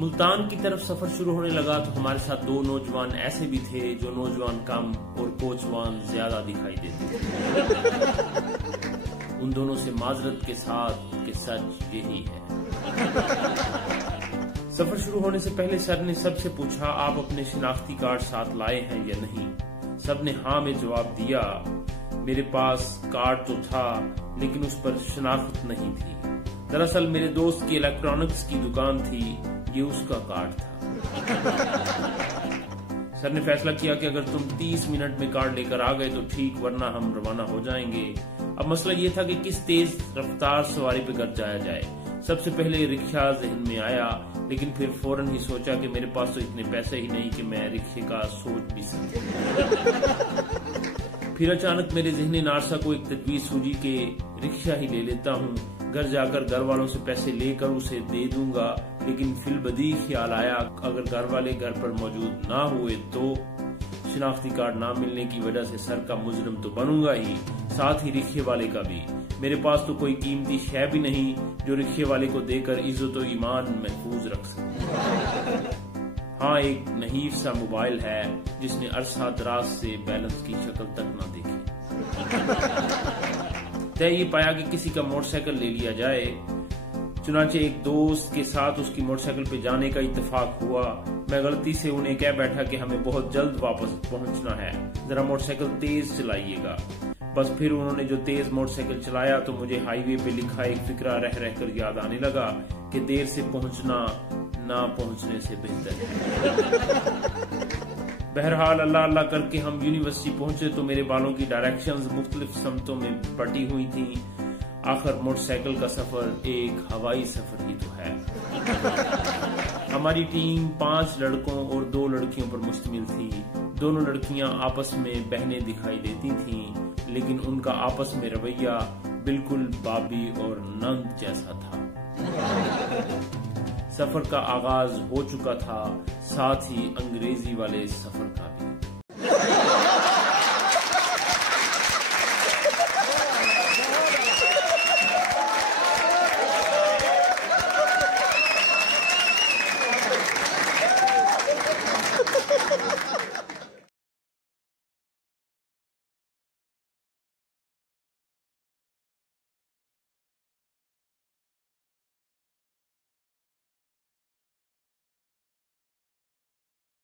मुल्तान की तरफ सफर शुरू होने लगा तो हमारे साथ दो नौजवान ऐसे भी थे जो नौजवान कम और कोचवान ज्यादा दिखाई देते थे। उन दोनों से माजरत के साथ कि सच यही है। सफर शुरू होने से पहले सर ने सबसे पूछा, आप अपने शिनाख्ती कार्ड साथ लाए हैं या नहीं? सब ने हाँ में जवाब दिया। मेरे पास कार्ड तो था लेकिन उस पर शनाख्त नहीं थी। दरअसल मेरे दोस्त की इलेक्ट्रॉनिक्स की दुकान थी, ये उसका कार्ड था। सर ने फैसला किया कि अगर तुम 30 मिनट में कार्ड लेकर आ गए तो ठीक, वरना हम रवाना हो जाएंगे। अब मसला ये था कि किस तेज रफ्तार सवारी पे घर जाया जाए। सबसे पहले रिक्शा जहन में आया, लेकिन फिर फौरन ही सोचा कि मेरे पास तो इतने पैसे ही नहीं कि मैं रिक्शे का सोच भी सकूं। फिर अचानक मेरे ज़हनी नारसा को एक तजवीज़ सूझी कि रिक्शा ही ले लेता हूँ, घर जाकर घर वालों से पैसे लेकर उसे दे दूंगा। लेकिन फिर बदी ख्याल आया, अगर घर वाले घर पर मौजूद ना हुए तो शिनाख्ती कार्ड ना मिलने की वजह से सर का मुजरिम तो बनूंगा ही, साथ ही रिक्शे वाले का भी। मेरे पास तो कोई कीमती शय भी नहीं जो रिक्शे वाले को देकर इज्जत और ईमान महफूज रख सकूं। हाँ, एक नहीफ सा मोबाइल है जिसने अरसा दराज से बैलेंस की शक्ल तक ना देखी। तय ये पाया कि किसी का मोटरसाइकिल ले लिया जाए। चुनाचे एक दोस्त के साथ उसकी मोटरसाइकिल पे जाने का इत्तेफाक हुआ। मैं गलती से उन्हें कह बैठा कि हमें बहुत जल्द वापस पहुंचना है, जरा मोटरसाइकिल तेज चलाइएगा। बस फिर उन्होंने जो तेज मोटरसाइकिल चलाया तो मुझे हाईवे पे लिखा एक फिक्रा रह रहकर याद आने लगा कि देर से पहुंचना ना पहुंचने से बेहतर है। बहरहाल अल्लाह अल्लाह करके हम यूनिवर्सिटी पहुंचे तो मेरे बालों की डायरेक्शंस मुख्तलिफ समतों में बटी हुई थी। आखिर मोटरसाइकिल का सफर एक हवाई सफर ही तो है। हमारी टीम 5 लड़कों और 2 लड़कियों पर मुश्तमिल थी। दोनों लड़कियां आपस में बहनें दिखाई देती थीं, लेकिन उनका आपस में रवैया बिल्कुल बाबी और नंद जैसा था। सफर का आगाज हो चुका था, साथ ही अंग्रेजी वाले सफर का भी।